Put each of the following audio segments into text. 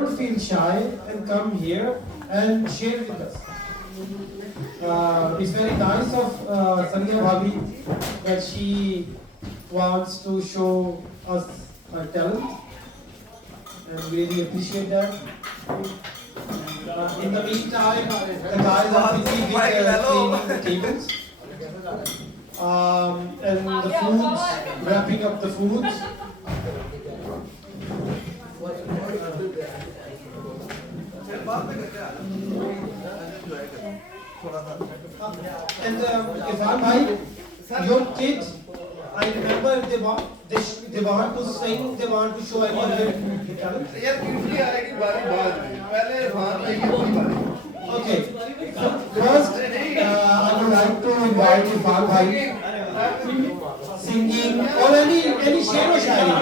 Don't feel shy and come here and share with us. It's very nice of Sandhya Bhabi that she wants to show us her talent, and we really appreciate that. In the meantime, the guys are busy with cleaning the tables and the foods, wrapping up the foods. And Irfan bhai, your kids, I remember they want to sing, they want to show any other talent. Okay, so first I would like to invite Irfan bhai singing or any sher or shairi.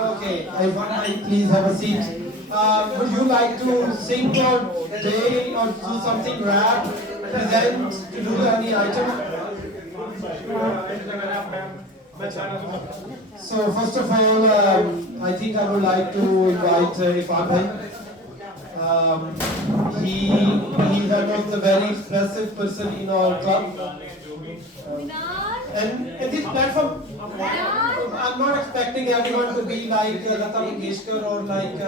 Okay, Irfan bhai, please have a seat. Would you like to sing or play or do something rap, present, to do any item? So first of all, I think I would like to invite Irfan bhai. He's one of the very expressive person in our club. And this platform, I'm not expecting everyone to be like Lata Mangeshkar or like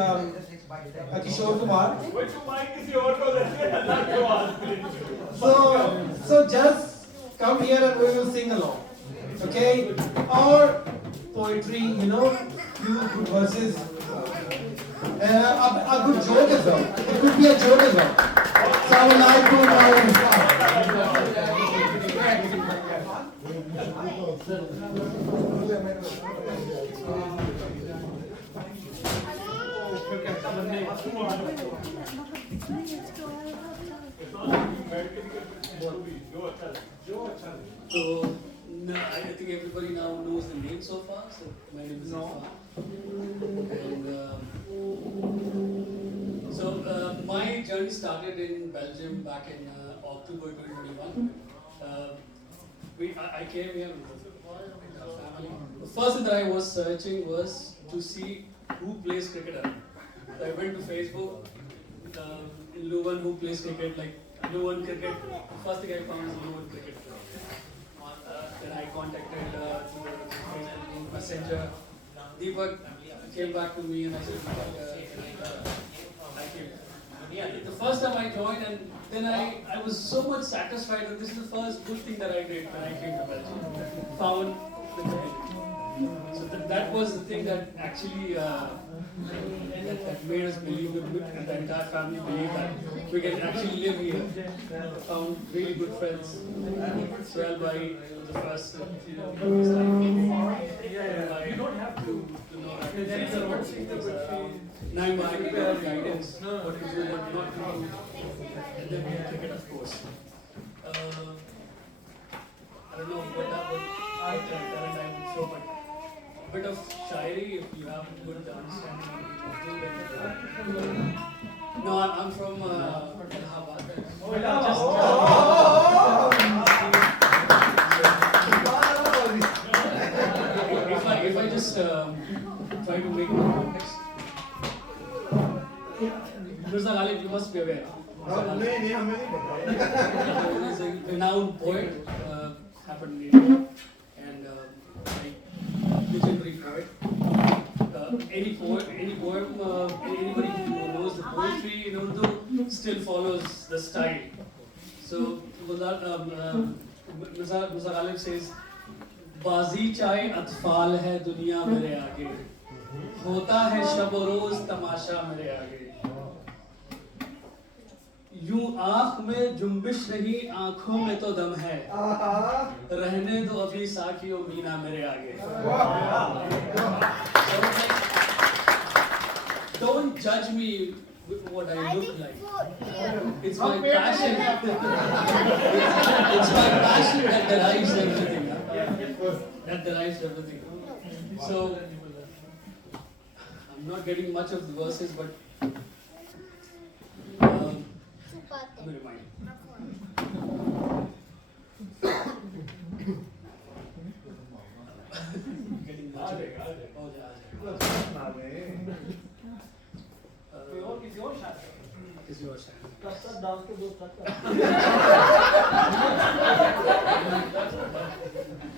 Kishore Kumar. So just come here and we will sing along, okay? Or poetry, few good verses, and a good joke as well. It could be a joke as well. So I would like to invite So, no, I think everybody now knows the name so far. So, my name is Irfan. And my journey started in Belgium back in October 2021. I came here with our family. The first thing that I was searching was to see who plays cricket around. So I went to Facebook, in Luban, who plays cricket, like Luban cricket. The first thing I found was Luban cricket. Then I contacted Facebook Messenger. Deepak came back to me and I said, I came. The first time I joined, and then I was so much satisfied that this is the first good thing that I did when I came to Belgium. Found the community. So that was the thing that actually that made us believe it, and the entire family believe that we can actually live here. Found really good friends. Swell by the first, you don't have to know that. Nine by guidance, what to do, what not to do, and then we take it, of course. I don't know what talent I would show, but a bit of shairi, if you have good understanding. No, I'm from Allahabad. If I just try to make more context. Mirza Ghalib, you must be aware. He's a renowned poet, happened in India, and legendary poet. Any poem, anybody who knows the poetry in Urdu still follows the style. So, Mirza Ghalib says, बाजी चाहे अतफाल है दुनिया मेरे आगे होता है शब रोज तमाशा मेरे आगे यूं आँख में जुम्बिश नहीं आँखों में तो दम है रहने दो अभी साकियो मीना मेरे आगे don't judge me with what I look like. It's my passion. It's my passion that derives everything. That derives everything. So I'm not getting much of the verses, but let me remind. किसी और शायद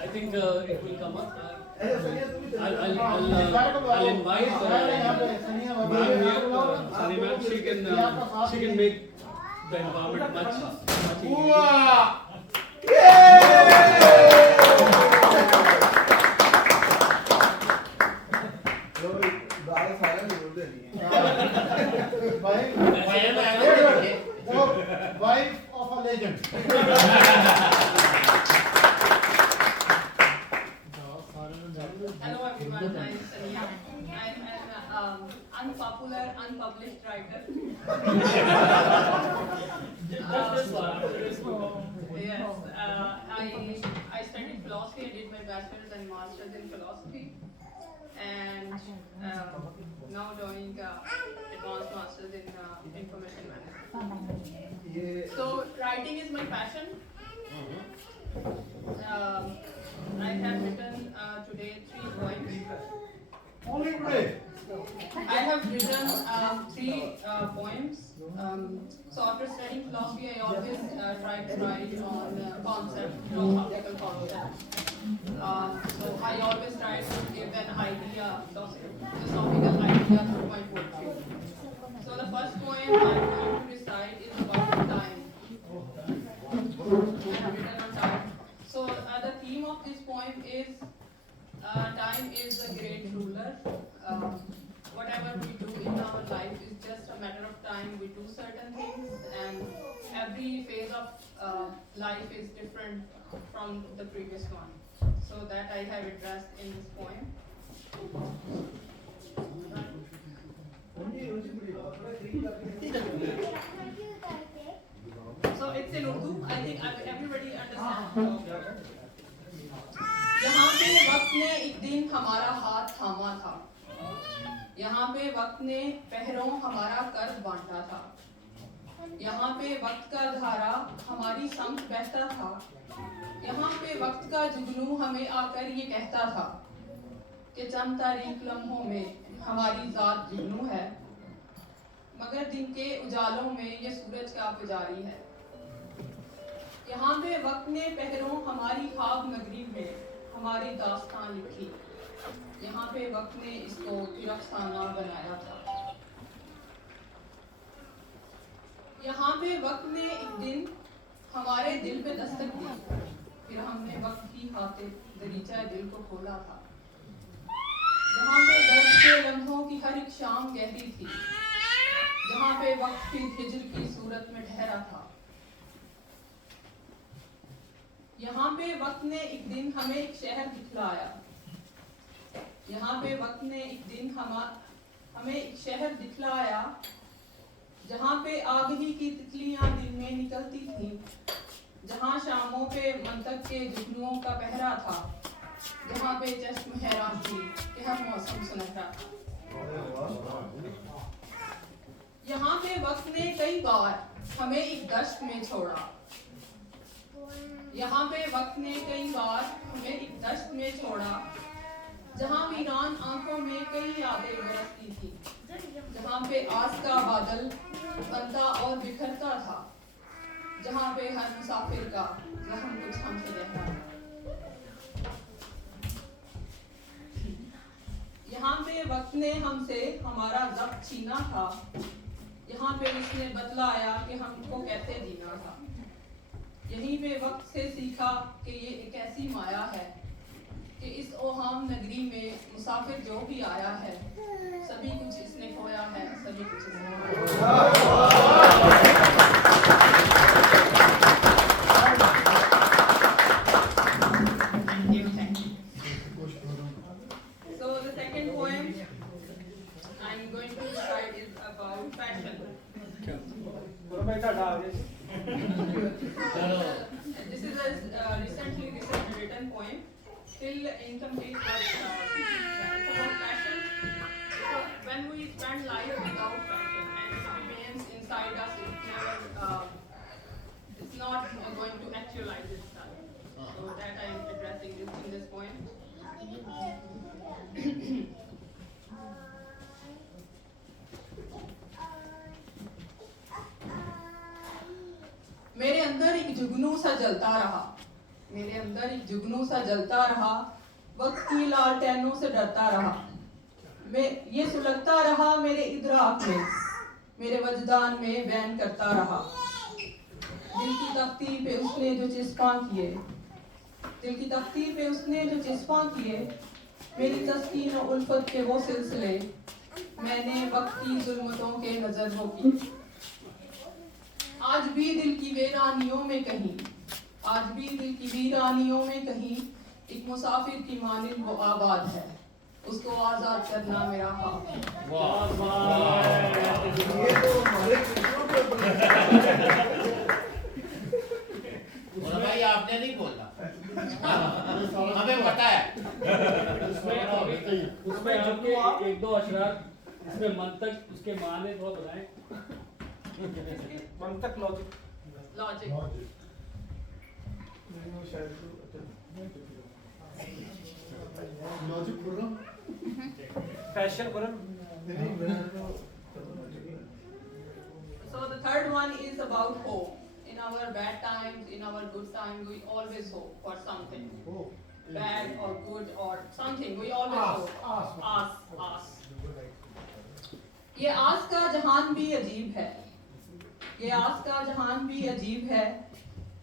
I think it will come up. I'll invite ma'am here, Sunny ma'am. She can make the environment much easier. Wife of a legend. Hello everyone, I'm Sania. I'm an unpopular, unpublished writer. Yes, I studied philosophy. I did my bachelor's and master's in philosophy, and now doing advanced master's in information management. So writing is my passion. I have written today 3 poems. Only today. I have written 3 poems. So after studying philosophy, I always try to write on concept, philosophical concept. So I always try to give an idea, philosophical idea through my poetry. So the first poem I'm going to recite is about time. I have written on time. So the theme of this poem is time is a great ruler. Whatever we do in our life is just a matter of time. We do certain things, and every phase of life is different from the previous one. So that I have addressed in this poem. So it's in Urdu. I think everybody understands. यहाँ पे वक्त ने एक दिन हमारा हाथ थामा था, यहाँ पे वक्त ने पहरों हमारा कर्ज बांटा था, यहाँ पे वक्त का धारा हमारी संग बहता था, यहाँ पे वक्त का जुगनू हमें आकर ये कहता था कि चंद तारीख लम्हों में हमारी जात जुगनू है, मगर दिन के उजालों में ये सूरज का पुजारी है। यहाँ पे वक्त ने पहरों हमारी ख्वाब नगरी में हमारी दास्तान लिखी, यहाँ पे वक्त ने इसको फिर अफसाना बनाया था। यहाँ पे वक्त ने एक दिन हमारे दिल पे दस्तक दी, फिर हमने वक्त की खातिर दरीचा दिल को खोला था। जहाँ पे दर्द के लम्हों की हर एक शाम गहरी थी, जहाँ पे वक्त फिर हिज्र की सूरत में ठहरा था। यहाँ पे वक्त ने एक दिन हमें एक शहर दिखलाया, यहाँ पे वक्त ने एक दिन हमें एक शहर दिखलाया, जहाँ पे आग ही की तितलियां दिन में निकलती थीं, जहाँ शामों पे मंतक के जुगनुओं का पहरा था, जहाँ पे चश्म हैरान थी कि हर मौसम सुनहरा था। यहाँ पे वक्त ने कई बार हमें एक दश्त में छोड़ा, यहाँ पे वक्त ने कई बार हमें एक दश्त में छोड़ा, जहाँ वीरान आंखों में कई यादें बरसती थी, जहाँ पे आस का बादल बनता और बिखरता था, जहाँ पे हर मुसाफिर का जहम कुछ हमसे रहता था। यहाँ पे वक्त ने हमसे हमारा ज़ब्त छीना था, यहाँ पे उसने बतलाया कि हमको कैसे जीना था। यहीं पे वक्त से सीखा कि ये एक ऐसी माया है कि इस ओहाम नगरी में मुसाफिर जो भी आया है, सभी कुछ इसने खोया है, सभी कुछ इसने Thank you. So the second poem I'm going to recite is about fashion. This is a recently written poem, still incomplete, but it's about fashion. So when we spend life without fashion and it remains inside us, it's not going to actualize itself. So that I am addressing this in this poem. जलता रहा, मेरे अंदर एक जुगनू सा जलता रहा, वक्त की लालटेनों से डरता रहा, मैं ये सुलगता रहा मेरे इदराक में, मेरे वजदान में बैन करता रहा। दिल की तख्ती पे उसने जो चिस्पा किए, दिल की तख्ती पे उसने जो चिस्पा किए, मेरी तस्कीन और उल्फत के वो सिलसिले मैंने वक्त की जुल्मतों के नजरों की। आज भी दिल की वीरानियों में कहीं, आज भी दिल की वीरानियों में कहीं एक मुसाफिर की मानिंद वो आबाद है, उसको आजाद करना मेरा हक है। ये तो हमारे कृष्णों पे भाई आपने नहीं बोला, हमें पता है। उसमें आपके एक दो अशरार इसमें मंतक उसके माने थोड़ा बताएं। मंतक लॉजिक लॉजिक लॉजिक बोल रहा हूँ। पैशन करो। So the third one is about hope. In our bad times, in our good times, we always hope for something. Bad or good or something, we always hope. आस। ये आस का जहान भी अजीब है, ये आस का जहान भी अजीब है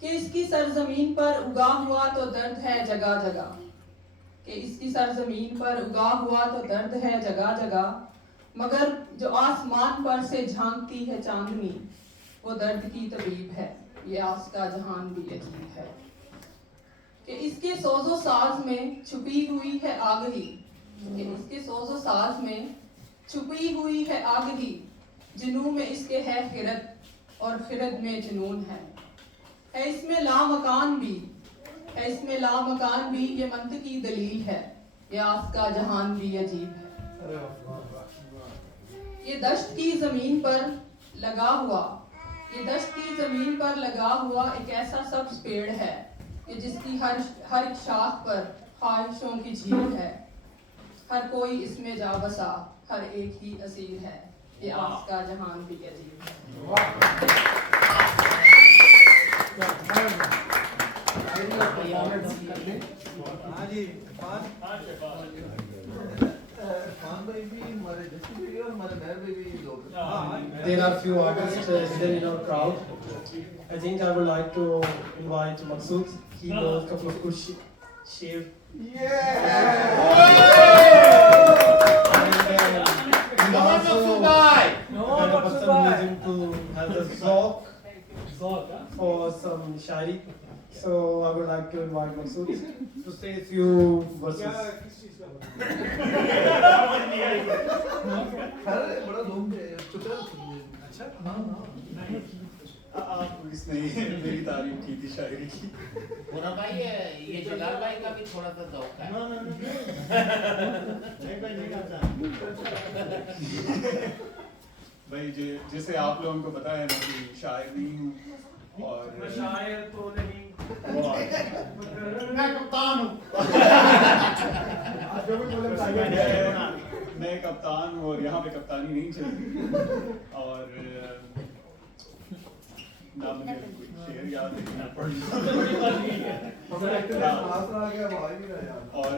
कि इसकी सरजमीन पर उगा हुआ तो दर्द है जगह जगह, कि इसकी सरजमीन पर उगा हुआ तो दर्द है जगह जगह, मगर जो आसमान पर से झांकती है चांदनी वो दर्द की तबीब है। ये आस का जहान भी अजीब है कि इसके सोजो साज में छुपी हुई है आग ही, कि इसके सोजो साज में छुपी हुई है आग ही, जुनून में इसके है खिरत और खिरत में जुनून है इसमें लामकान भी, है इसमें लामकान भी, ये मंतकी दलील है, ये आस का जहान भी अजीब है। ये दश्त की जमीन पर लगा हुआ, ये दश्त की जमीन पर लगा हुआ एक ऐसा सब्ज पेड़ है कि जिसकी हर एक शाख पर ख्वाहिशों की झील है, हर कोई इसमें जा बसा, हर एक ही असीर है, ये आस का जहान भी अजीब है। हाँ जी, खान भाई भी हमारे जैसे भी और हमारे मेहर भाई भी लोग। There are few artists hidden in our crowd. I think I would like to invite Maksud. He knows a couple of good shares. And also kind of person who is into has a zauq for some shairi. So I would like to invite Maksud to say a few verses. अरे बड़ा लोग अच्छा आप इसने मेरी तारीफ की थी शायरी की। पूरा भाई ये जलाल भाई का भी थोड़ा सा ज़ौक़ है। भाई जैसे आप लोगों को पता है ना कि शायर नहीं हूँ और शायर तो नहीं, मैं कप्तान हूँ। मैं कप्तान हूँ और यहाँ पे कप्तानी नहीं चलती और ना मुझे कोई शेर याद है ना पढ़ और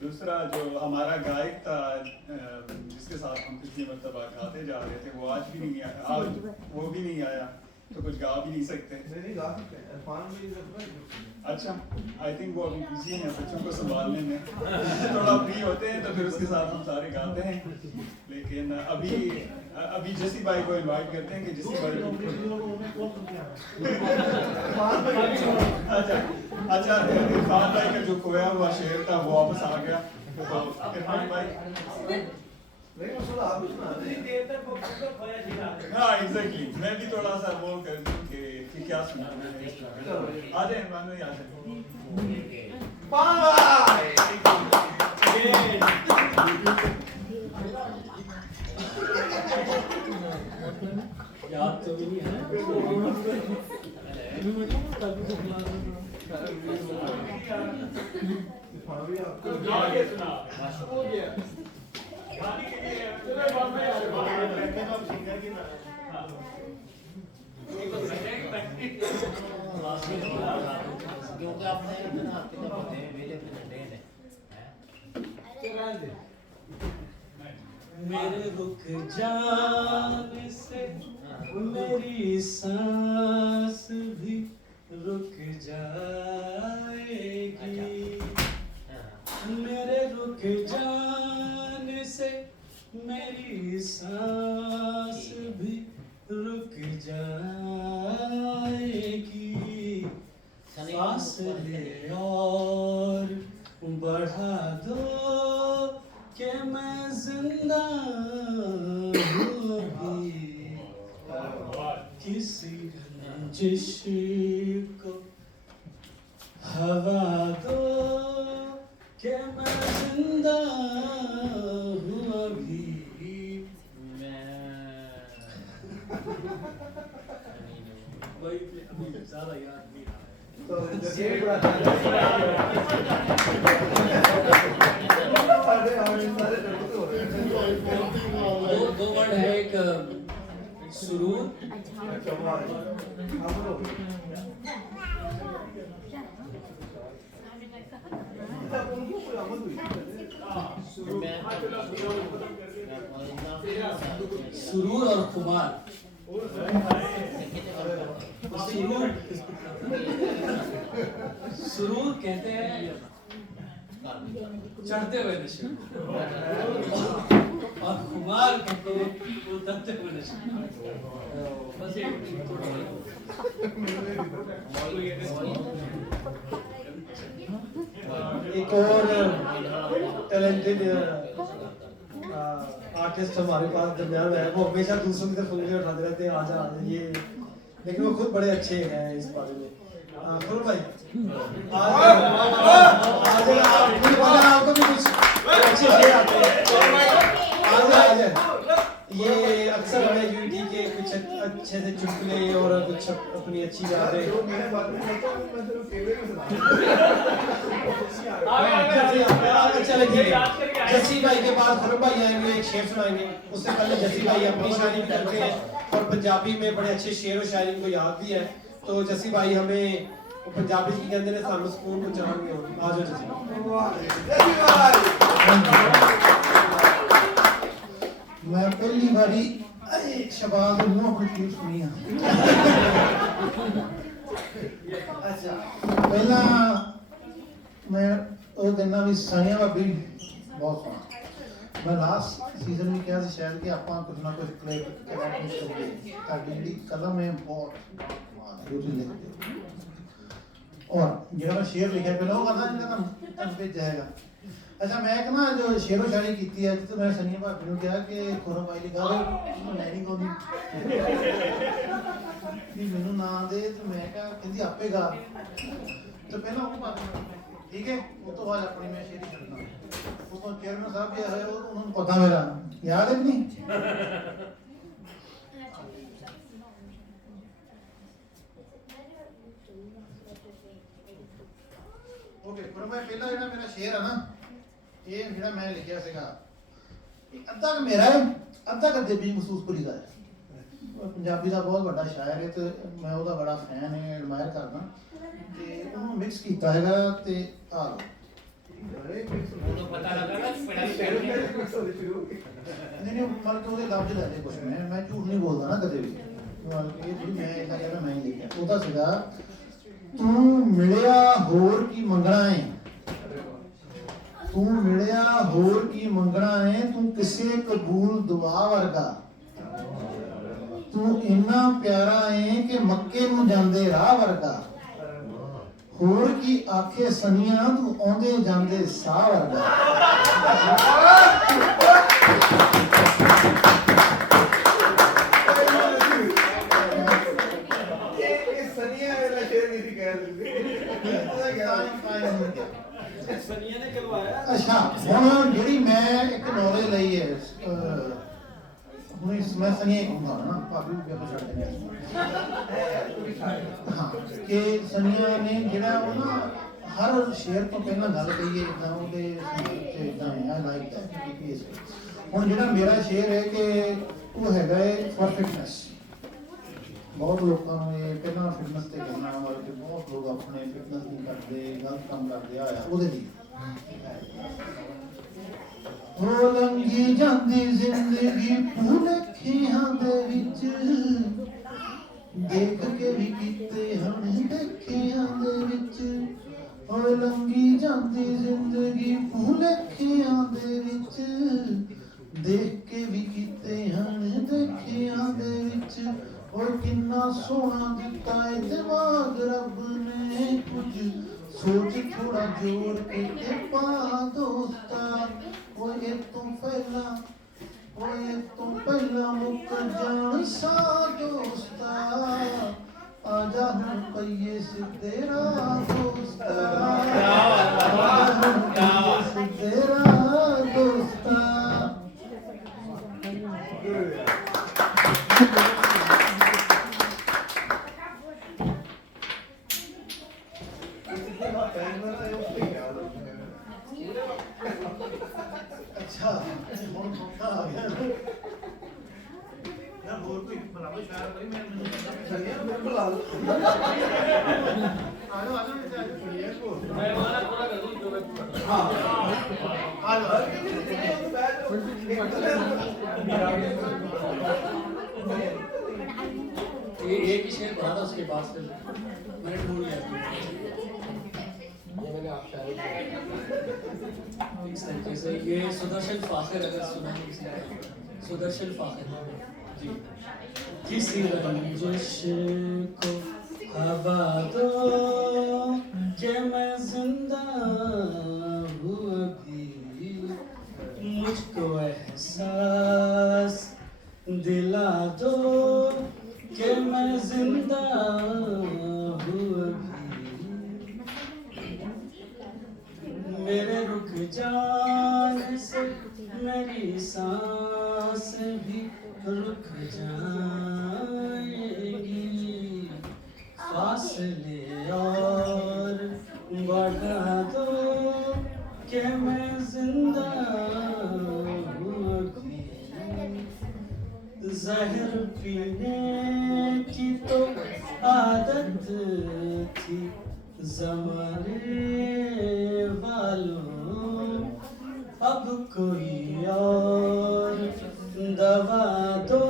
दूसरा जो हमारा गायक था जिसके साथ हम पिछली मरतबा गाते जा रहे थे वो आज भी नहीं आया, आज वो भी नहीं आया तो कुछ गा भी नहीं सकते। अच्छा, आई थिंक वो अभी बिजी हैं बच्चों को संभालने में, थोड़ा फ्री होते हैं तो फिर उसके साथ हम सारे गाते हैं। लेकिन अभी जसी भाई को इनवाइट करते हैं कि जसी भाई अच्छा इरफान भाई का जो खोया हुआ शेर था वो वापस आ गया। तो इरफान भाई हाँ एग्जैक्टली, मैं भी थोड़ा सा वो कर दूं कि क्या सुना आ जाए इरफान भाई आ जाए। याद तो भी नहीं है। क्योंकि आपने इतना आपके तो पते हैं मेरे अपने डंडे ने मेरे रुक जाने से मेरी सांस भी रुक जाएगी, मेरे रुक जाने से मेरी सांस भी रुक जाएगी, फासले और बढ़ा दो कि मैं जिंदा हूँ अभी, किसी रंजिश को हवा दो कि मैं जिंदा हूँ अभी। वही अभी ज़्यादा याद नहीं आ रहा है। तो जैसे बड़ा सारे सारे डरते हो रहे हैं। दो वर्ड है, एक सुरूर अच्छा वाह आप बोलो आप उनको पूरा मत हुई सुरूर और खुमार। सुरूर कहते हैं चढ़ते हुए नशे और खुमार कहते हैं उतरते हुए नशे। बस एक और टैलेंटेड आर्टिस्ट हमारे पास दरमियान है, वो हमेशा दूसरों की तरफ उंगली उठाते रहते हैं, आजा ये, लेकिन वो खुद बड़े अच्छे हैं इस बारे में। खुल भाई आपको भी कुछ अच्छे से आते हैं, ये अक्सर हमें यूटी के कुछ अच्छे से चुटकुले और कुछ अपनी अच्छी यादें मेरे बात में सोचो मैं सिर्फ फेवरेट में चले ठीक है। जस्सी भाई के बाद खुरम भाई आएंगे, एक शेर सुनाएंगे, उससे पहले जस्सी भाई अपनी शायरी भी करते हैं और पंजाबी में बड़े अच्छे शेर और शायरी को याद भी है, तो जस्सी भाई हमें पंजाबी की कहते हैं सानू सुकून पहुंचाएंगे। आ जाओ जस्सी भाई। मैं पहली बारी शबाज मुंह अपनी चीज सुनी है। अच्छा पहला मैं ਉਹ ਕਹਿੰਦਾ ਵੀ ਸਾਨੀਆ ਭਾਬੀ ਬਹੁਤ ਸੋਹਣਾ। ਮੈਂ ਲਾਸਟ ਸੀਜ਼ਨ ਵੀ ਕਿਹਾ ਸੀ ਸ਼ਾਇਦ ਕਿ ਆਪਾਂ ਕੁਝ ਨਾ ਕੁਝ ਕਲਿੱਪ ਕਰਾਂਗੇ ਕਰੀਏ। ਤੁਹਾਡੀ ਜਿਹੜੀ ਕਲਮ ਹੈ ਬਹੁਤ ਕਮਾਲ ਹੈ ਜੋ ਤੁਸੀਂ ਲਿਖਦੇ ਹੋ। ਔਰ ਜਿਹੜਾ ਮੈਂ ਸ਼ੇਰ ਲਿਖਿਆ ਪਹਿਲਾਂ ਉਹ ਕਰਦਾ ਜਿਹੜਾ ਤੁਹਾਨੂੰ ਭੇਜਿਆ ਹੈਗਾ। अच्छा मैं एक ना जो शेरो शायरी की है तो मैं सनिया भाभी ने कहा कि खुरम भाई लिखा मैं नहीं गाँदी भी मैनू ना दे तो मैं कहा कहती आपे गा तो पहला वो बात ठीक है वो तो बाद अपनी मैं शेरी करना वो तो चेयरमैन साहब भी आए उन्होंने पता मेरा याद है नहीं ओके खुरम भाई पहला जो मेरा शेर है ना ये ਜਿਹੜਾ ਮੈਂ ਲਿਖਿਆ ਸੀਗਾ ਇਹ ਅੱਧਾ ਕ ਮੇਰਾ ਹੈ ਅੱਧਾ ਕ ਦੇਵੀ ਮਹਿਸੂਸਪੁਰੀ ਦਾ ਹੈ। ਪੰਜਾਬੀ ਦਾ ਬਹੁਤ ਵੱਡਾ ਸ਼ਾਇਰ ਹੈ ਤੇ ਮੈਂ ਉਹਦਾ ਬੜਾ ਫੈਨ ਹੈ, ਐਡਮਾਇਰ ਕਰਦਾ ਤੇ ਉਹਨੂੰ ਮਿਕਸ ਕੀਤਾ ਹੈਗਾ ਤੇ ਆ ਲਓ तो पता लगा ना शुरू नहीं मतलब कि ਉਹਦੇ ਲਫ਼ਜ਼ ਲੈ ਲੈ ਕੁਝ ਮੈਂ ਝੂਠ ਨਹੀਂ ਬੋਲਦਾ ਨਾ ਕਦੇ ਵੀ ਮਤਲਬ ਕਿ ਇਹ ਥੋੜੀ ਮੈਂ ਇਹਦਾ ਕਹਿੰਦਾ ਮੈਂ ਹੀ ਲਿਖਿਆ ਉਹਦਾ ਸੀਗਾ ਤੂੰ ਮਿਲਿਆ ਹੋਰ ਕੀ ਮੰਗਣਾ ਹੈ तू मिलिया होर की मंगना है तू किसे कबूल दुआ वर्गा तू इन्ना प्यारा है कि मक्के नूं जांदे राह वर्गा होर की आखे सनिया तू आंदे जांदे साह वर्गा ये सनिया वाला शेर नहीं कह सकते सनिया ने करवाया। अच्छा हुण जेहड़ी मैं एक नॉलेज लई है हुण मैं सनिया ही कहूंगा ना भाभी भी ਆਪਾਂ ਛੱਡ ਦਿੰਦੇ ਹਾਂ कि सनिया ने ਜਿਹੜਾ ਉਹ ਨਾ हर शेर तो पहला गल कही है इदां ਉਹਦੇ ਤੇ ਇਦਾਂ ਹੈ ਲਾਈਕ दैट पीस ਹੁਣ ਜਿਹੜਾ ਮੇਰਾ शेर है कि ਉਹ ਹੈਗਾ ਹੈ परफेक्टनेस ਬਹੁਤ ਲੋਕਾਂ ਨੂੰ ਇਹ ਪਹਿਲਾਂ ਫਿਟਨੈਸ ਤੇ ਕਰਨਾ ਵਾਲੇ ਤੇ ਬਹੁਤ ਲੋਕ ਆਪਣੇ ਫਿਟਨੈਸ ਨਹੀਂ ਕਰਦੇ, ਗਲਤ ਕੰਮ ਕਰਦੇ ਆ ਉਹਦੇ ਲਈ ਹੋ ਲੰਘੀ ਜਾਂਦੀ ਜ਼ਿੰਦਗੀ ਭੁਲੇਖਿਆਂ ਦੇ ਵਿੱਚ ਦੇਖ ਕੇ ਵੀ ਕੀਤੇ ਹਣ ਦੇਖਿਆਂ ਦੇ ਵਿੱਚ ਹੋ ਲੰਘੀ ਜਾਂਦੀ ਜ਼ਿੰਦਗੀ ਭੁਲੇਖਿਆਂ ਦੇ ਵਿੱਚ ਦੇਖ ਕੇ ਵੀ ਕੀਤੇ ਹਣ ਦੇਖਿਆਂ ਦੇ ਵਿੱਚ और किन्ना सोना दिता है दिमाग रब ने कुछ सोच थोड़ा जोड़ के ते पा दोस्ता वो ये तुम पहला मुक जान सा दोस्ता आजा हम पहिए से तेरा दोस्ता आजा हम पहिए से तेरा दोस्ता अच्छा ਹੁਣ ਮੌਕਾ ਆ ਗਿਆ ਯਾਰ ਹੋਰ ਕੋਈ ਬਣਾਓ ਸ਼ਾਇਰ ਭਾਈ ਮੈਂ ਚੱਲਿਆ ਬਿਲਕੁਲ ਆ ਲਓ ਆ ਜਾਓ ਇੱਥੇ ਆ ਜਾਓ ਪੜੀਏ ਕੋ मैं वाला पूरा कर दूं जो मैं पूरा ਹਾਂ ਆ ਜਾਓ ये एक ही शेर पढ़ा था उसके बाद फिर मैंने ढूंढ लिया ये मैंने आप शायद इस तरीके से ये सुदर्शन फाखिर अगर सुना है किसी ने, सुदर्शन फाखिर जी किसी रंजिश को हवा दो कि मैं जिंदा हूँ अभी मुझको एहसास दिला दो कि मैं जिंदा हूँ अभी मेरे रुक जाने से मेरी सांस भी रुक जाएगी फासले और बढ़ा दो कि मैं जिंदा हूँ अभी जहर पीने की तो आदत थी ज़माने वालों अब कोई और दवा दो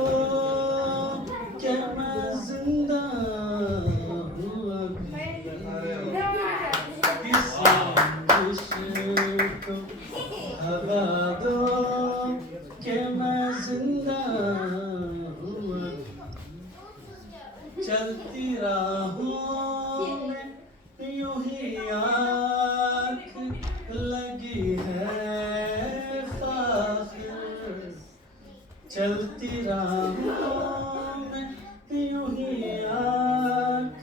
कि मैं जिंदा हूँ अभी इस रंजिश को हवा दो कि मैं जिंदा हूँ अभी चलती राहों में यूं ही आँख लगी है फाखिर चलती राहों में यूं ही आँख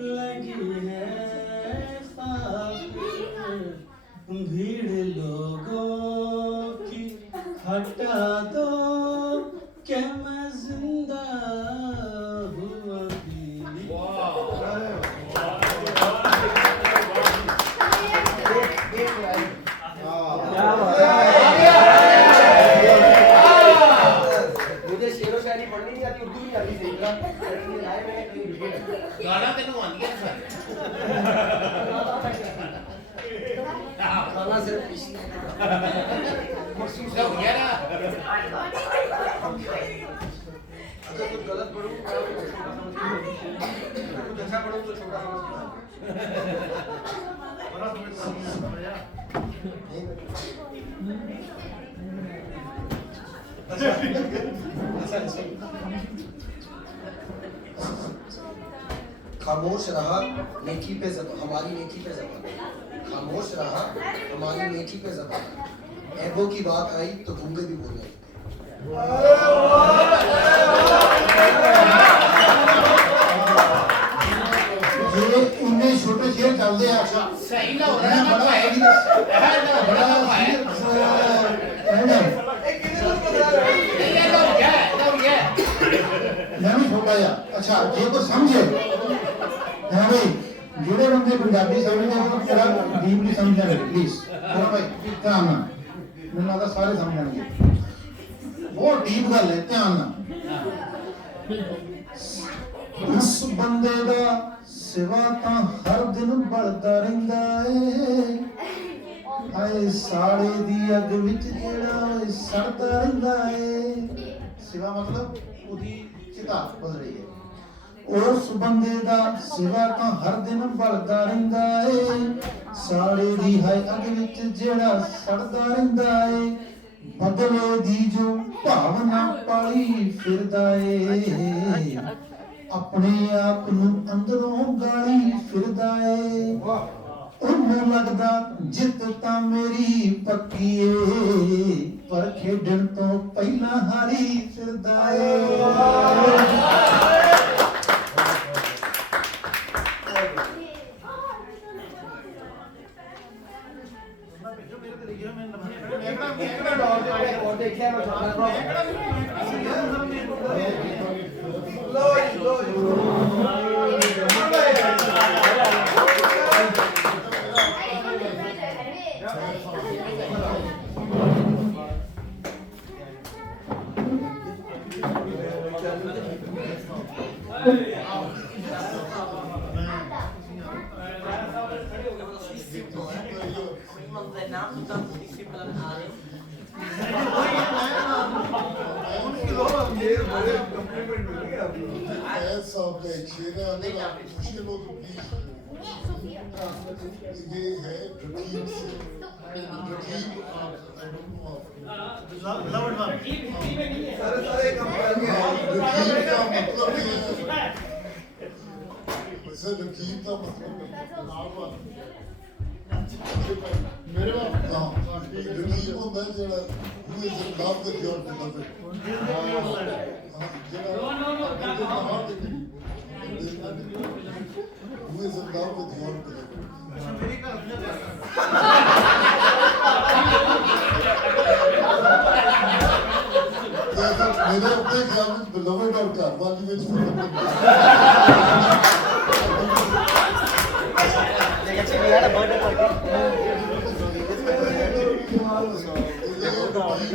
लगी है फाखिर भीड़ लोगों की हटा दो कि मैं जिंदा हूँ अभी मुझे शेरो शायरी पढ़नी नहीं आती, उर्दू नहीं आती सही तरह, लेकिन ये लाए मैंने कहीं लिखे हैं। गाना तेनू आंदी है सारे खाना सिर्फ पीसने तो हो गया ना अगर कुछ गलत पढ़ूं तो छोटा समझ कुछ अच्छा पढ़ूं तो छोटा खामोश रहा नेकी पे ज़बान, हमारी नेकी पे ज़बान, खामोश रहा हमारी नेकी पे ज़बान, ऐबों की बात आई तो गूंगे भी बोले। ये उन्हें छोटे शेर चलते हैं अच्छा सही ना हो रहा है ना भाई बड़ा ये तो हो गया मैं भी छोटा या अच्छा ये तो समझे हाँ भाई ਜਿਹੜੇ ਬੰਦੇ ਪੰਜਾਬੀ ਸਮਝਦੇ ਉਹ ਥੋੜਾ ਡੀਪਲੀ ਸਮਝਣਗੇ ਪਲੀਜ਼ ਹਾਂ ਭਾਈ ਧਿਆਨ ਨਾਲ ਮੈਨੂੰ ਲੱਗਦਾ ਸਾਰੇ ਸਮਝਣਗੇ ਬਹੁਤ ਡੀਪ ਗੱਲ ਹੈ ਧਿਆਨ ਨਾਲ ਉਸ ਬੰਦੇ ਦਾ ਸਿਵਾ ਤਾਂ ਹਰ ਦਿਨ ਬਲਦਾ ਰਹਿੰਦਾ ਏ ਹਾਏ ਸਾੜੇ ਦੀ ਅੱਗ ਵਿੱਚ ਜਿਹੜਾ ਓਏ ਸੜਦਾ ਰਹਿੰਦਾ ਏ ਸਿਵਾ ਮਤਲਬ ਉਹਦੀ ਚਿਤਾ ਬਲ ਰਹੀ ਹੈ ਉਸ ਬੰਦੇ ਦਾ ਸਿਵਾ ਤਾਂ ਹਰ ਦਿਨ ਬਲਦਾ ਰਹਿੰਦਾ ਏ ਸਾੜੇ ਦੀ ਹਾਏ ਅੱਗ ਵਿੱਚ ਜਿਹੜਾ ਸੜਦਾ ਰਹਿੰਦਾ ਏ ਬਦਲੇ ਦੀ ਜੋ ਭਾਵਨਾ ਪਾਲੀ ਫਿਰਦਾ ਏ ਆਪਣੇ ਆਪ ਨੂੰ ਅੰਦਰੋਂ ਗਾਲੀ ਫਿਰਦਾ ਏ ਉਹਨੂੰ ਲੱਗਦਾ ਜਿੱਤ ਤਾਂ ਮੇਰੀ ਪੱਕੀ ਏ ਪਰ ਖੇਡਣ ਤੋਂ ਪਹਿਲਾਂ ਹਾਰੀ ਫਿਰਦਾ ਏ ਮੇਰੇ ਬਾਪ ਰਕੀਬ ਹੁੰਦਾ ਜਿਹੜਾ ਉਹ ਇਸ love with your beloved who is in love with your beloved. मेरे अपने ख्याल में beloved और कारवानी में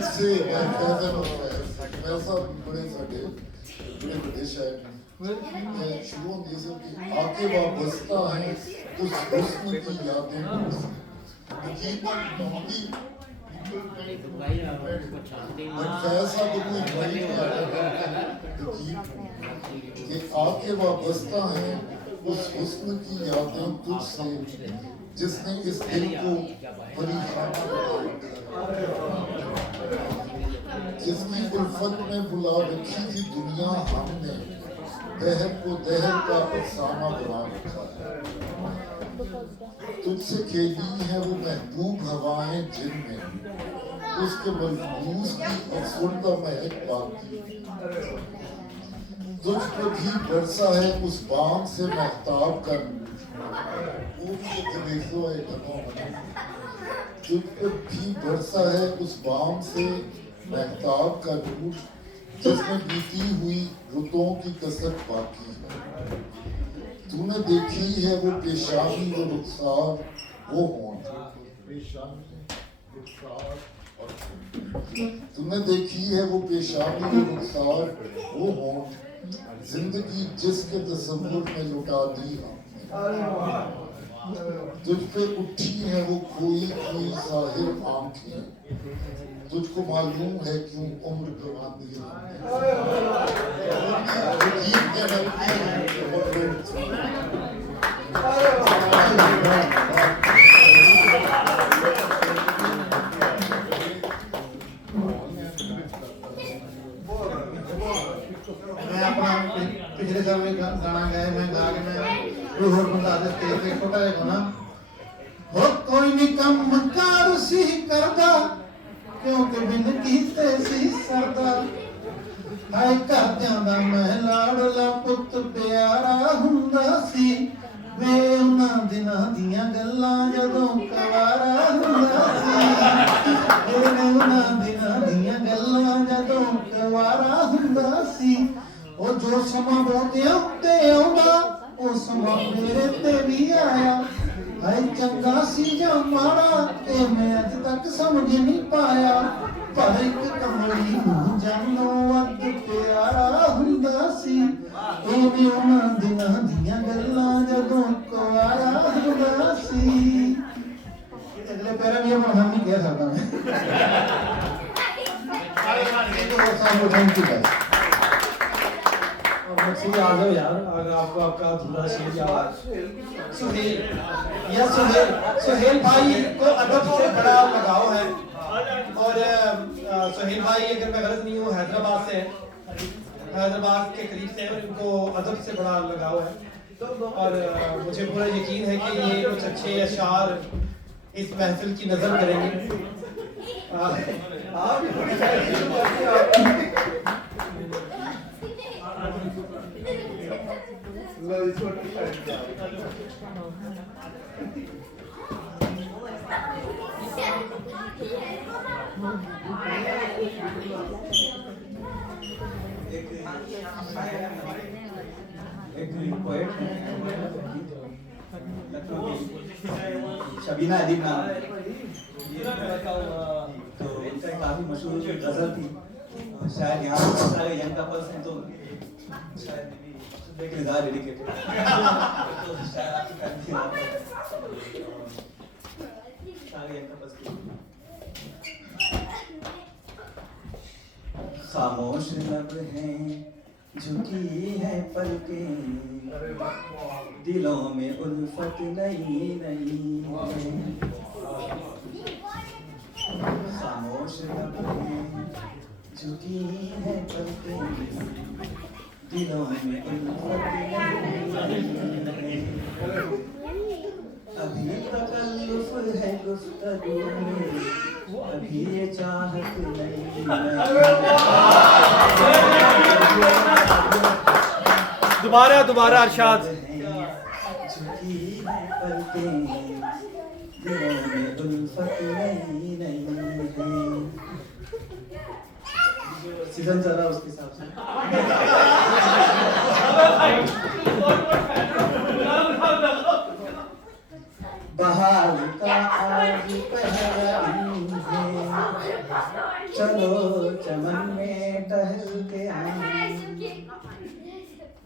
से ऐसा बड़े साढ़े बड़े बड़े शायर शुरू होती है कि आके वाबस्ता है उस हुस्न की यादें कि आके वाबस्ता है उस हुस्न की यादें तुझसे जिसने इस दिल को बड़ी जिसकी उल्फत में बुला रखी थी दुनिया हमने दहर को दहर का अफसाना बना रखा है तुझसे खेली है वो महबूब हवाएं जिनमें उसके मलबूस की अफसुर्दा महक बाकी तुझ पे भी बरसा है उस बाम से महताब का तुझ पे भी बरसा है उस बाम से महताब का नूर जिसमें बीती हुई रुतों की कसरत बाकी है तूने देखी है वो पेशानी वो रुखसार वो होंठ तूने देखी है वो पेशानी वो रुखसार वो होंठ जिंदगी जिसके तसव्वुर में लुटा दी तुझ पे उठी है वो कोई कोई जाहिर आंखें तुझको मालूम है क्यों उम्र गवा दी मैं अपना पिछले साल में गाना गाया मैं गा के मैं कोई और बंदा आदत स्टेज पे छोटा है गाना हो कोई नहीं कम कार सी करदा क्योंकि बिन कीते सी सरदा हाय करदियां दा मैं लाडला पुੱਤ प्यारा हुंदा सी वे उन्हां दिनां दियां गल्लां जदों कवारा हुंदा सी वे उन्हां दिनां दियां गल्लां जदों कवारा हुंदा सी ਉਹ ਜੋ ਸਮਾਂ ਬਹੁਤਿਆਂ ਉੱਤੇ ਆਉਂਦਾ ਉਹ ਸਮਾਂ ਮੇਰੇ ਤੇ ਵੀ ਆਇਆ ਹਾਏ ਚੰਗਾ ਸੀ ਜਾਂ ਮਾੜਾ ਇਹ ਮੈਂ ਅੱਜ ਤੱਕ ਸਮਝ ਨਹੀਂ ਪਾਇਆ ਪਰ ਇੱਕ ਕਮਲੀ ਨੂੰ ਜਾਨੋਂ ਵੱਧ ਪਿਆਰਾ ਹੁੰਦਾ ਸੀ ਇਹ ਵੀ ਉਹਨਾਂ ਦੀਆਂ ਗੱਲਾਂ ਜਦੋਂ ਕੁਆਰਾ ਹੁੰਦਾ ਸੀ। ਅਗਲੇ ਪੈਰਾਂ ਵੀ ਹੁਣ ਹਮ ਨਹੀਂ ਕਹਿ ਸਕਦਾ ਮੈਂ। Thank you guys. मकसूद आ जाओ यार, अगर आपको आपका अधूरा शेर याद। सुहेल, या सुहेल भाई को अदब से बड़ा लगाव है और सुहेल भाई अगर मैं गलत नहीं हूँ हैदराबाद से है, हैदराबाद के करीब से, और इनको अदब से बड़ा लगाव है और मुझे पूरा यकीन है कि ये कुछ अच्छे अशार इस महफिल की नज़र करेंगे। एक पोएट है शबीना अदीब नाम, ये तो इनका काफी मशहूर गजल थी। शायद यहाँ पर सारे यंग कपल्स हैं तो शायद एक रिजा डेडिकेटेड तो शायद आपकी फैमिली सारे यंग कपल्स की। खामोश लब हैं झुकी है पलकें, दिलों में उल्फत नई नई। खामोश लब हैं झुकी है पलकें, दिलों में उल्फत नई नई। अभी तकल्लुफ है गुफ्तगू में, अभी ये चाहत नहीं। दोबारा अरशाद। झुकी है पलकें, दिलों में उल्फत नई नई है। सीजन चल रहा है उसके हिसाब से। बहार का आज पहला दिन है, चलो चमन में टहल के आए।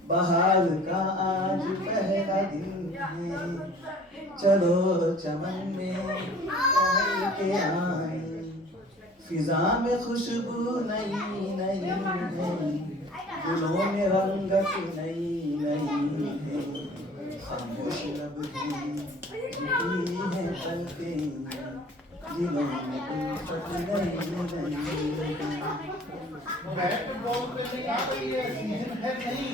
बहार का आज पहला दिन है, चलो चमन में टहल के आए। फिजा में खुशबू नई नई है, गुलों में रंगत नई नई है। खामोश लब हैं झुकी है पलकें, दिलों में उल्फत नई नई। बैटबॉल पे नहीं आ रही है, सीजन है नहीं।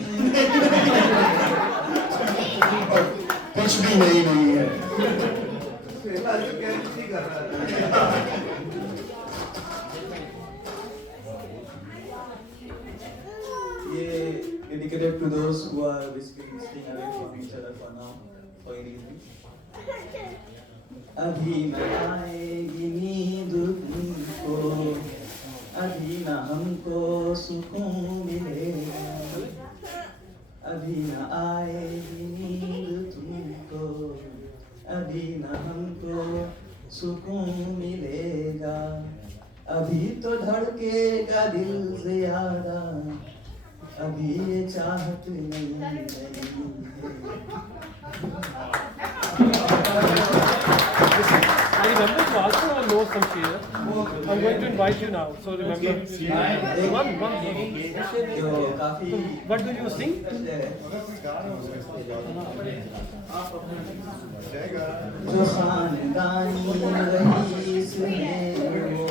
कुछ भी नहीं है। ये dedicated to those who are basically staying away from each other for now for any reason. अभी न आएगी नींद तुमको, अभी न हमको सुकून मिलेगा। अभी न आएगी नींद तुमको, अभी न हमको सुकून मिलेगा। अभी तो धड़केगा दिल ज़्यादा, अभी ये चाहत नहीं है। I remember you also know some cheers. I'm going to invite you now, so remember. One. जो काफी What do you sing? जो खानदानी रईस हैं वो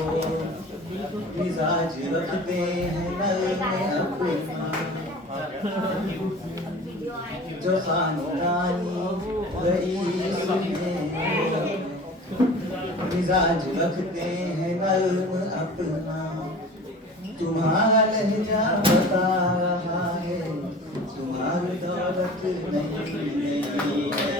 मिजाज रखते हैं नर्म अपना। जो खानदानी रईस हैं मिजाज रखते हैं नर्म अपना। तुम्हारा लहजा बता रहा है, तुम्हारी दौलत नहीं है।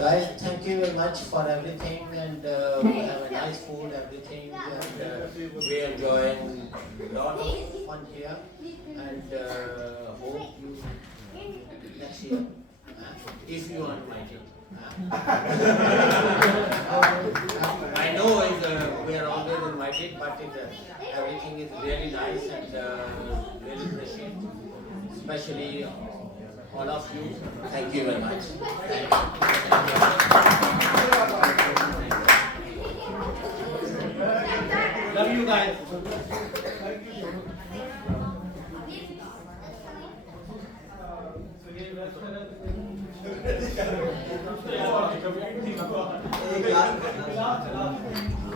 Guys, thank you very much for everything, and we have a nice food, everything, and we enjoying a lot of fun here, and hope you next year, if you are invited. I know it's it, but everything is really nice and really appreciate, especially all of you. Thank you very much. Thank Love you guys.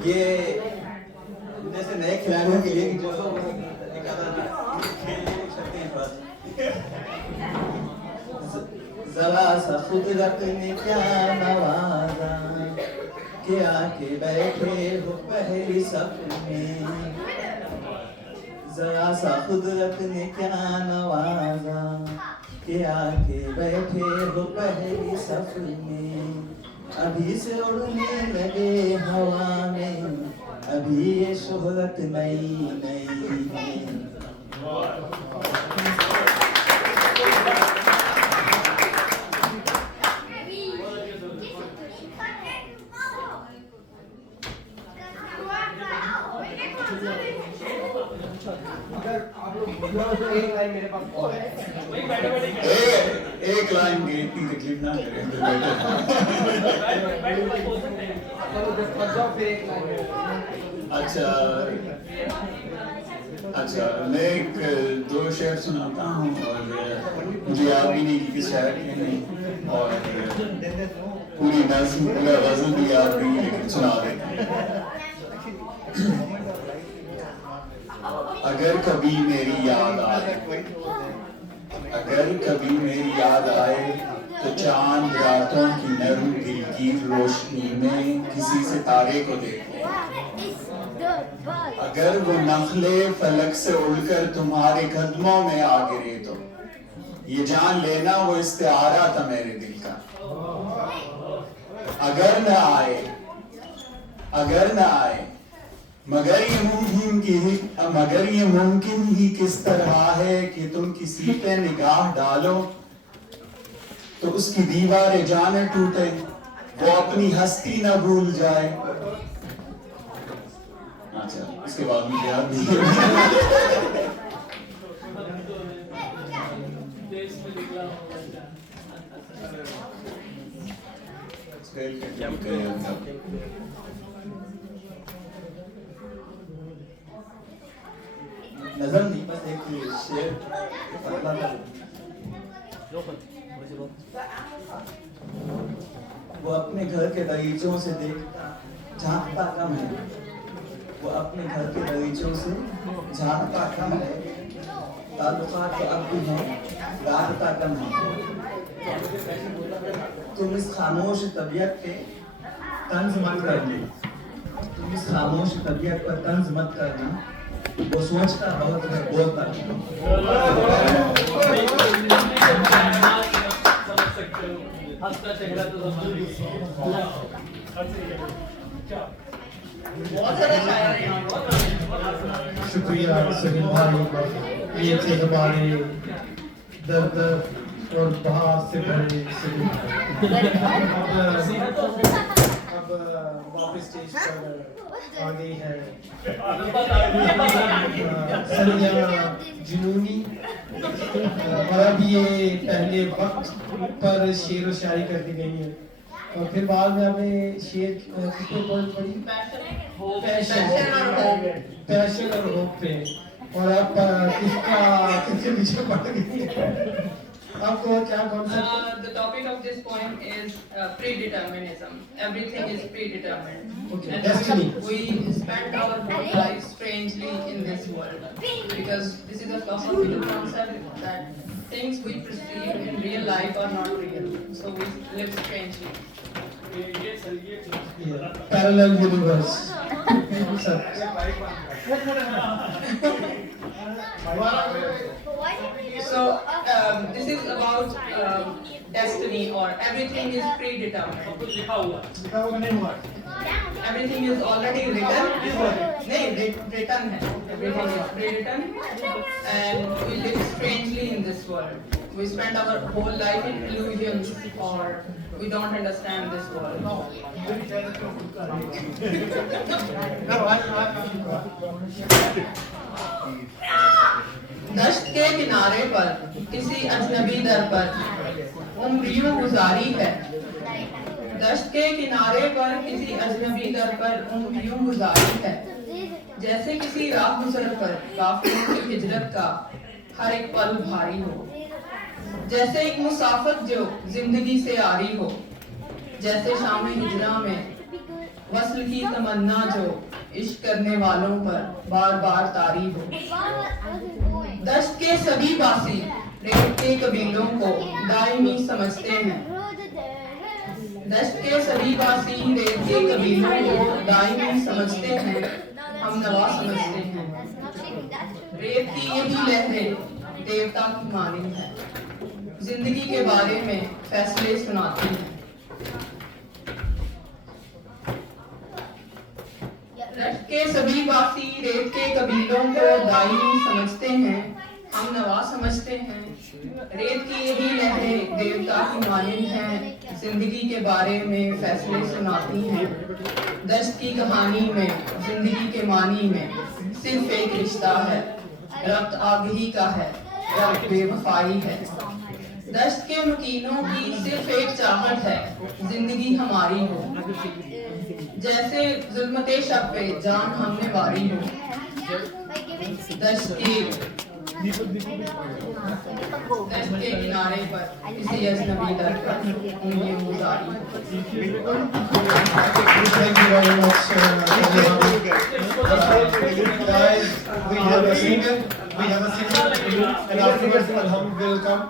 ये जैसे नए खिलाड़ियों के लिए जो एक आधा खेल सकते हैं थोड़ा जरा सा खुदरत ने क्या नवाजा के आके बैठे हो पहली सफ में, जरा सा खुदरत ने क्या नवाजा के आके बैठे हो पहली सफ में, अभी से उड़ने लगे हवा में, अभी ये शोहरत नई नई है। एक लाइन की इतनी तकलीफ ना अच्छा अच्छा, मैं एक दो शेर सुनाता हूँ और मुझे याद भी नहीं कि किस शायर के नहीं, और पूरी नज़्म पूरा गज़ल भी याद नहीं, लेकिन सुना देता हूँ। अगर कभी मेरी याद आए, अगर कभी मेरी याद आए तो चांद रातों की नरम दिल की रोशनी में किसी सितारे को देखो, अगर वो नखले फलक से उड़कर तुम्हारे कदमों में आ गिरे तो ये जान लेना वो इस्तिआरा था मेरे दिल का। अगर न आए, अगर न आए, मगर ये मुमकिन ही किस तरह है कि तुम किसी पे निगाह डालो तो उसकी दीवारें जाने टूटे, वो अपनी हस्ती न भूल जाए। अच्छा, इसके बाद मुझे याद नहीं। नजर नहीं, बस एक शेर पतला था। वो अपने घर के बगीचों से देखता झांकता कम है, वो अपने घर के बगीचों से झांकता कम है, ताल्लुकात तो अब भी हैं, राबता कम है। तुम इस खामोश तबीयत पे तंज मत करना, तुम इस खामोश तबीयत पर तंज मत करना, वो सोचता बहुत है बोलता शुक्रिया सुनील भाई, ये थे हमारे दर्द और बाहर से भरे अब वापस स्टेज पर आ गई है सनिया जुनूनी, और अब ये पहले वक्त पर शेर व शायरी करती गई है और फिर बाद में हमें शेर कितने पॉइंट पड़ी, पैशन और होप पे, और अब किसके पीछे पड़ गई है। आपको क्या concept? The topic of this poem is predeterminism. Everything is predetermined. Okay, and destiny. we spend our whole life strangely in this world because this is a philosophical concept that things we perceive in real life are not real. So we live strangely. Yeah. Parallel universe. So this is about destiny, or everything is predetermined. Everything is already written. नहीं, written है. Everything is pre-written, and we live strangely in this world. we spend our whole life in illusions, or we don't understand this world. दश्त के किनारे पर किसी अजनबी दर पर उम्र यूं गुजारी है। दश्त के किनारे पर किसी अजनबी दर पर उम्र यूं गुजारी है। जैसे किसी राह गुजर पर काफिलों की हिजरत का हर एक पल भारी हो। जैसे एक मुसाफिर जो जिंदगी से आरी हो। जैसे शाम हिजरा में वस्ल की तमन्ना जो इश्क करने वालों पर बार बार तारी हो। दश्त के सभी बासी रेत के कबीलों को दायमी समझते हैं। दश्त के सभी बासी रेत के कबीलों को दायमी समझते हैं, हम नवा समझते हैं। रेत की यही लहरें देवता की मानिंद है, जिंदगी के बारे में फैसले सुनाती हैं। दश्त के सभी बासी रेत के कबीलों को दायमी समझते हैं, हम नवा समझते हैं। रेत की यही लहरें देवता की मानिंद हैं, जिंदगी के बारे में फैसले सुनाती हैं। दश्त की कहानी में जिंदगी के मानी में सिर्फ एक रिश्ता है, रब्त आगही का है, रब्त बेवफाई है। दश्त के मकीनों की सिर्फ एक चाहत है, जिंदगी हमारी हो। जैसे जुल्मते शब पे जान हमने वारी हो। दश्त के किनारे पर किसी अजनबी दर पर उंगलियों गुजारी। Thank you very much. Guys, we have a singer, and afterwards Alham will come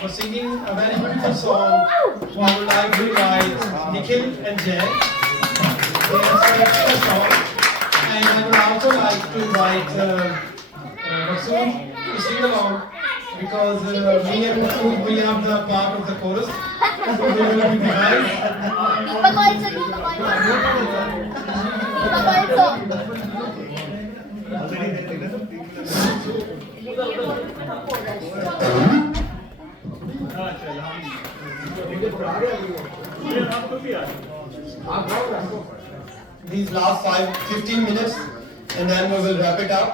for singing a very beautiful song. I would like to invite Nikhil and Jay. They have selected a song, and I would also like to invite Masood to sing along, because me and Masood, we have the part of the chorus, so we will be behind. These last 15 minutes, and then we will wrap it up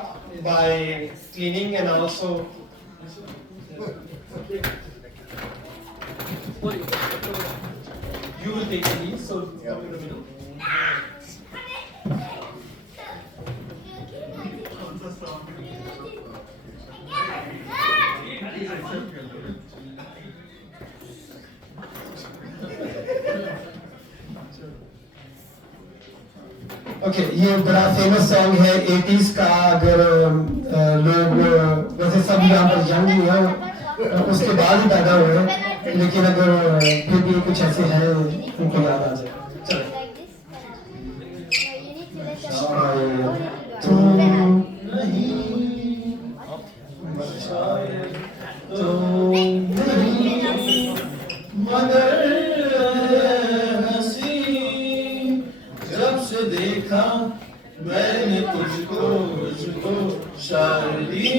by cleaning and also you will take the lead, so come in the middle. Okay, ये बड़ा famous song है 80s का। अगर लोग वैसे सब यहाँ पर यंग ही हैं, उसके बाद ही पैदा हुए हैं, लेकिन अगर फिर भी कुछ ऐसे हैं उनको याद आ जाए। चलो देखा मैंने तुझको शायरी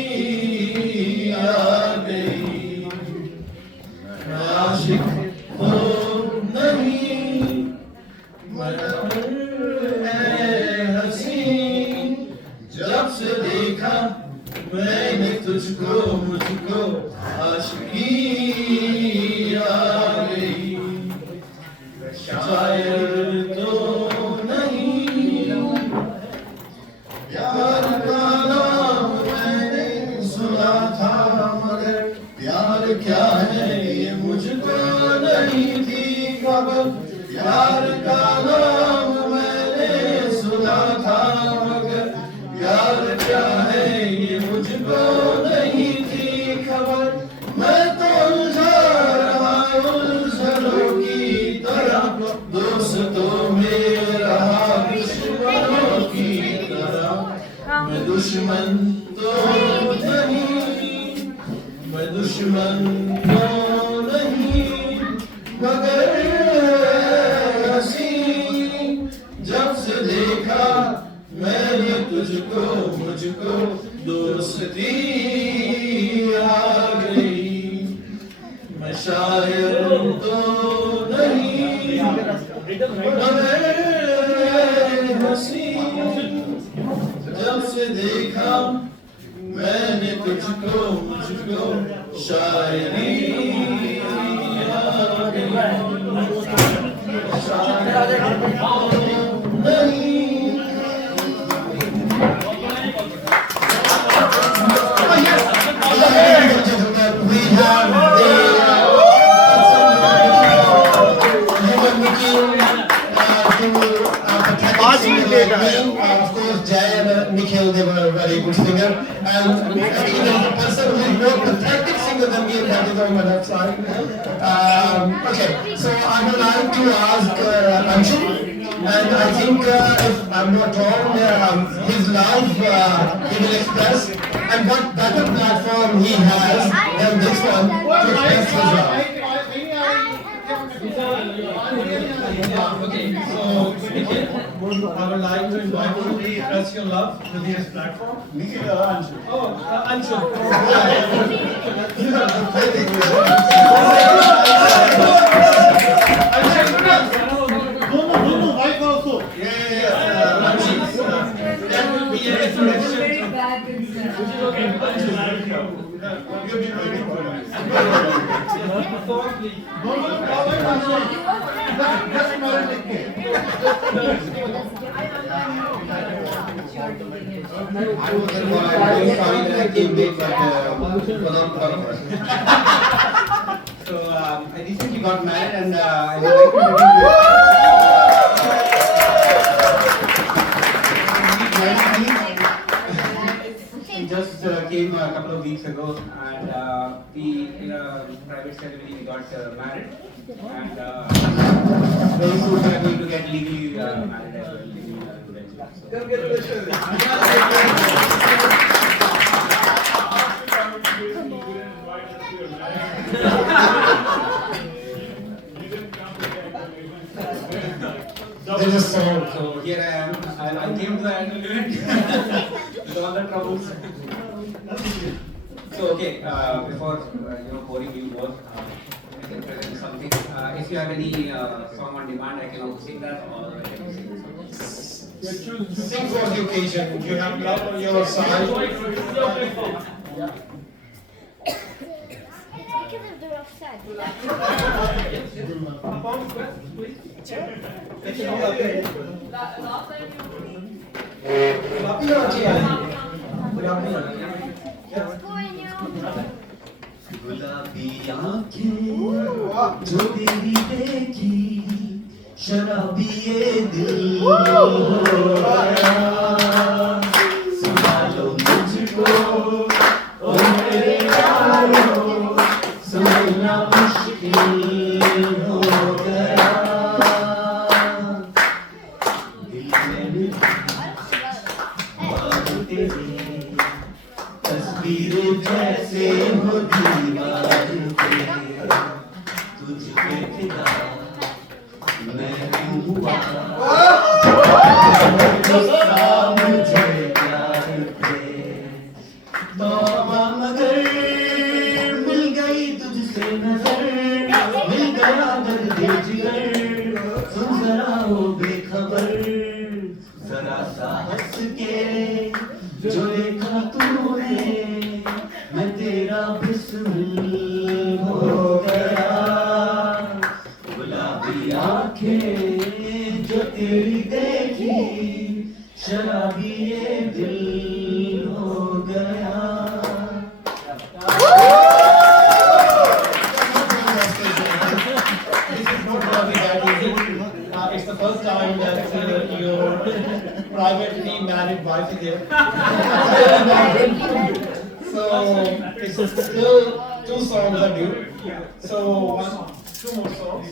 आ गई। मैं आशिक हो नहीं मैं हसीन, जब से देखा मैंने तुझको मुझको आशिकी आ गई। शायर तो प्यार का नाम मैंने सुना था, मगर प्यार क्या है ये मुझको नहीं थी खबर। प्यार का नाम मैंने सुना था, मगर प्यार क्या है ये मुझको नहीं थी खबर। मैं तो उलझा रहा उलझनों की तरह, दोस्तों में रहा दुश्मनों की तरह। मैं दुश्मन तो नहीं, मैं दुश्मन तो नहीं, मगर हसीन, जब से देखा मैंने तुझको मुझको दोस्ती आ गई। शायर तो नहीं मगर हंसी जब से देखा मैंने तुझको मुझको शायरी आ गई Of course, Jay and Nikhil, they were a very good singer. And even the person who is more pathetic singer than me, that is on my left side. Okay, so I would like to ask Anshu. And I think, if I'm not wrong, his love he will express. And what better platform he has than this one to express his love. Okay, so Nikhil, I would like to invite you to express your love with this platform. Nikhil Anshu. Oh, Anshu. No, wife also. That will be a reflection. You've been waiting for us. So I recently got married and I would like to introduce you. He just came a couple of weeks ago and we in a private ceremony we got married and very soon we are going to get legally married as well. There's a song. So here I am. I came to the annual event with all the troubles. So okay, before boring you more, I can present something. If you have any song on demand, I can also sing that, or I can sing something. Sing for the occasion. You have love on your side. Yeah. गुलाबी आंखें जो तेरी देखी शराबी ये दिल हो गया सुना लो मुझको ओ मेरे यारो सुनना मुश्किल हो गया दिल में बात तेरी तस्वीर जैसे हो दीवार पे तुझ पे फिदा मैं हुआ मुझे प्यार पे तौबा मगर मिल गई तुझसे नजर मिल गया दर्द जिगर तुम जरा हो बेखबर जरा सा हंस के जो देखा तूने मैं तेरा बिस्मिल हो गया गुलाबी आंखें जो तेरी देखी शराबी ये दिल हो गया It's the first time that your privately married wife is here. So it's still two songs are due. So two more songs.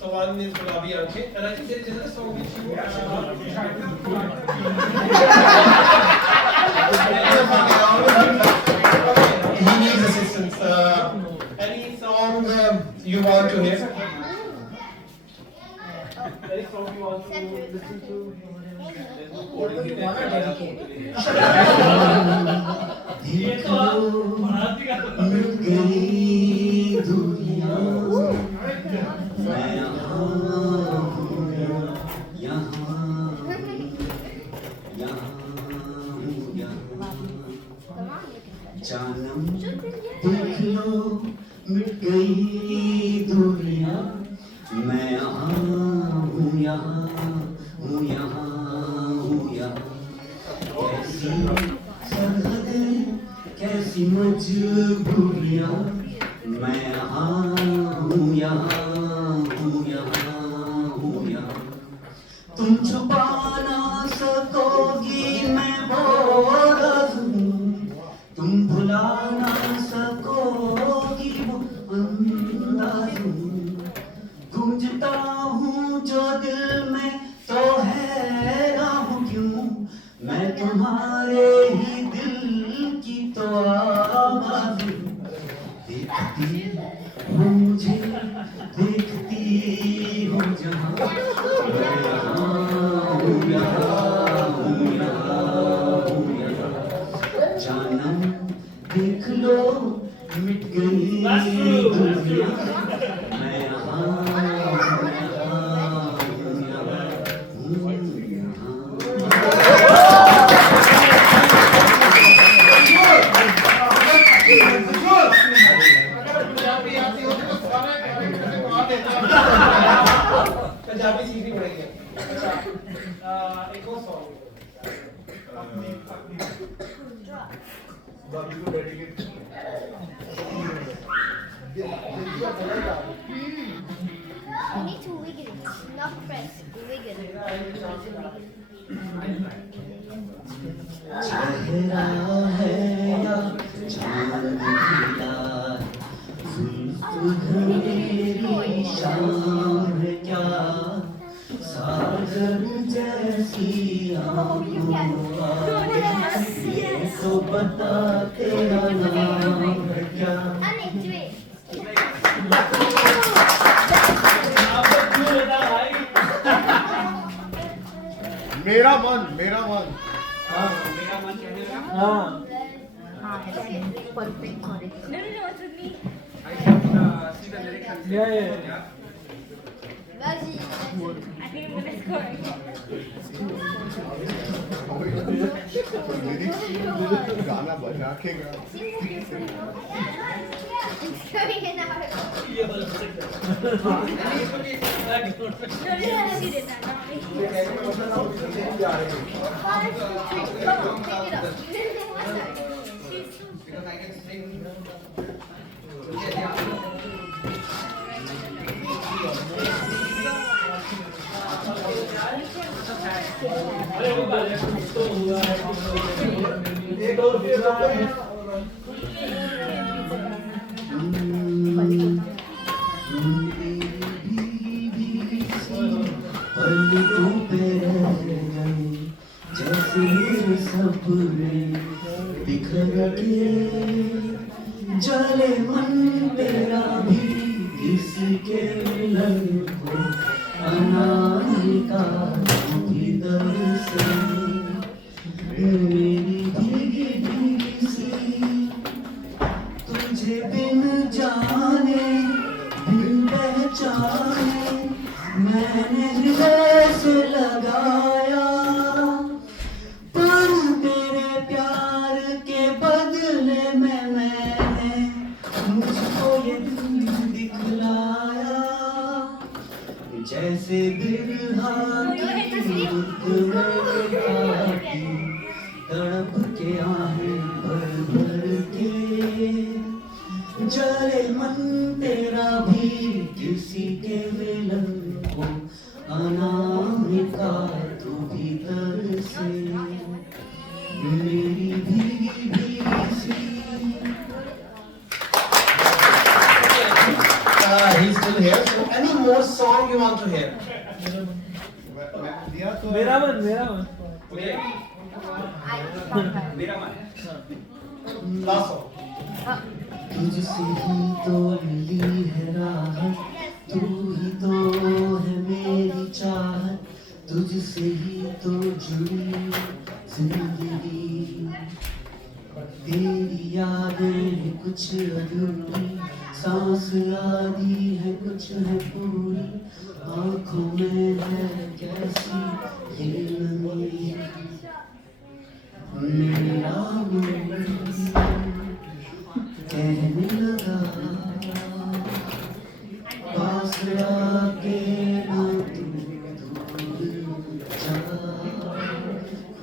So one is Gulabi Aankhein, and I think there is another song which you he needs assistance. Any song you want to hear? Any song you want to listen to? मिल गई दुनिया दूरियां मैं यहाँ हूँ यहाँ हूँ यहाँ हूँ यहाँ कैसी सरहदें कैसी मजबूरियां मैं यहाँ हूँ यहाँ हूँ यहाँ हूँ यहाँ तुम छुपा ना सकोगी मैं वो राज हूँ तुम भुला ना सकोगी वो अंदाज हूँ गूंजता हूँ जो दिल में तो हैरान हूँ क्यों मैं तुम्हारे ही दिल की तो आवाज हूँ देखती हो मुझे देखती हो जहाँ मैं यहाँ हूँ यहाँ हूँ यहाँ हूँ यहाँ जानम देख लो मिट गई दुनिया मैं यहाँ पंजाबी सीखनी पड़ेगी। एक और song You need to wiggle it, not press. Wiggle it. चेहरा है या चांद खिला जुल्फ मेरी शाम है क्या सागर जैसी आँखों वाली तो बता तेरा नाम है क्या मेरा मन मेरा मन मेरा मन कहने लगा हाँ Perfect for it. No, what's with me? I can see the lyrics. Yeah. Raji, I think I'm gonna score. गाना बजा के It's going in our Because I can sing. पलकों पे रह गए जैसे मेरे सपने बिखर के जले मन तेरा भी किसके मिलन को अनामिका भी दर से मेरी भीगी भीगी सी तुझे बिन जाने बिन पहचाने मैंने हृदय से लगाया पर तेरे प्यार के बदले में मैंने मुझको ये दिल दिखलाया जैसे बिरहा की रुत में तड़प के आहें भर भर के जले मन तेरा भी किसी के मिलन को अनामिका तू भीतर से मेरी भीगी भीगी सी He's still here. So any more song you want to hear? मेरा मन मेरा मन Last song. तुझसे ही तो मिली है राहत तू ही तो है मेरी चाहत तुझसे ही तो जुड़ी जिंदगी तेरी यादें हैं कुछ अधूरी सांस आदि है कुछ है पूरी आँखों में है कैसी ये नमी मेरा मन कहने लगा आके ना तू दूर जा,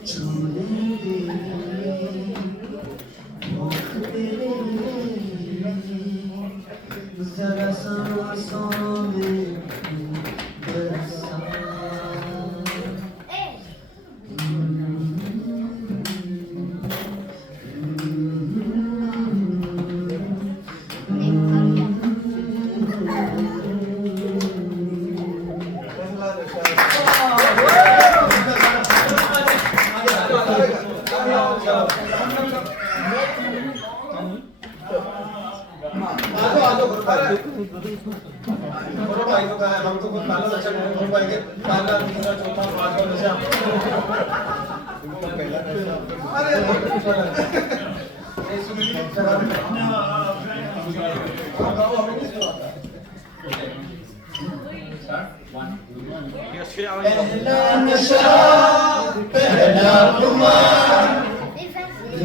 छूने दे होठ तेरे जरा सांसों में बरसा। बोलो भाई को कहा हम तो कुछ पहला अच्छा नहीं बोल पाएंगे पहला दूसरा चौथा पांचवा नशा अरे पहला नशा पहला खुमार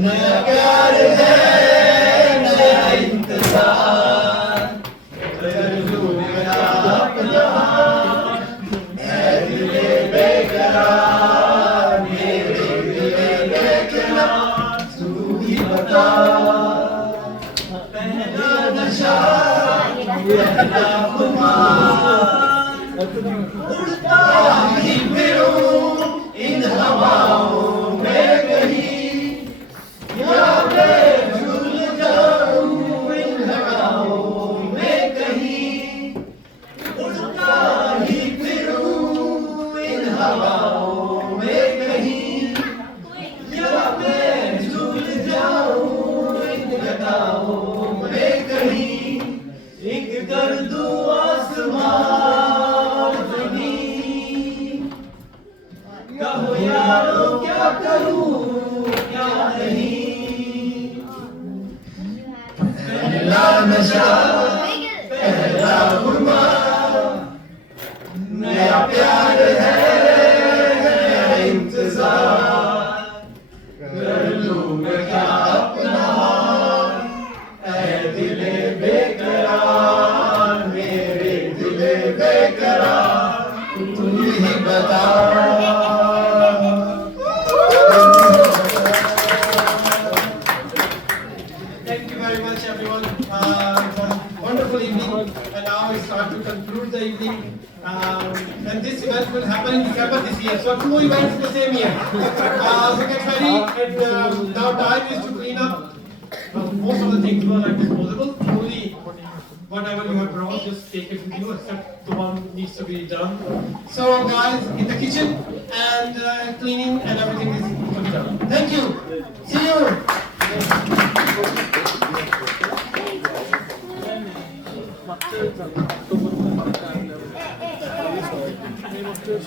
नया प्यार है नया इंतजार कर लूं मेरा अपना ऐ दिले बेकरार मेरे दिले बेकरार तू ही बता। पहला नशा पहला खुमार उड़ता ही फिरूं इन हवाओं में कहीं या मैं झूल जाऊं इन हवाओं में कहीं उड़ता ही फिरूं इन हवाओं में कहीं या मैं झूल जाऊं इन हवाओं में कहीं एक कर दूं आसमान ज़मीन कहो यारो क्या करूं क्या नहीं। पहला नशा पहला खुमार नया प्यार है नया इंतजार कर लूं मैं क्या अपना ऐ दिले बेकरार मेरे दिले बेकरार तू ही बता। Thank you very much, everyone. It was a wonderful evening, and now we start to conclude the evening. And this event will happen in December this year. So 2 events in the same year. So get ready, and now time is to clean up. Most of the things were like disposable. Only whatever you have brought, just take it with you, except the one needs to be done. So guys, in the kitchen, and cleaning and everything is to be done. Thank you. See you.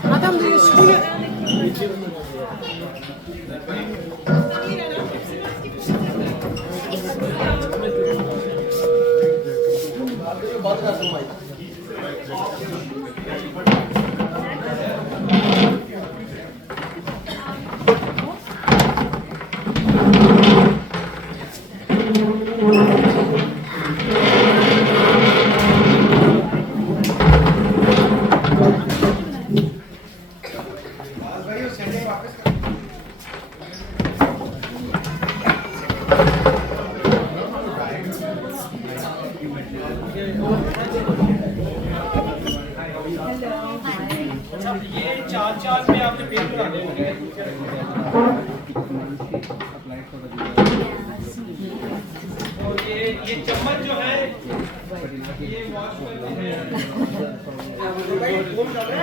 Adam, do you see it? ये चार में आपने paper डाले और ये चम्मच जो है ये वॉश करते हैं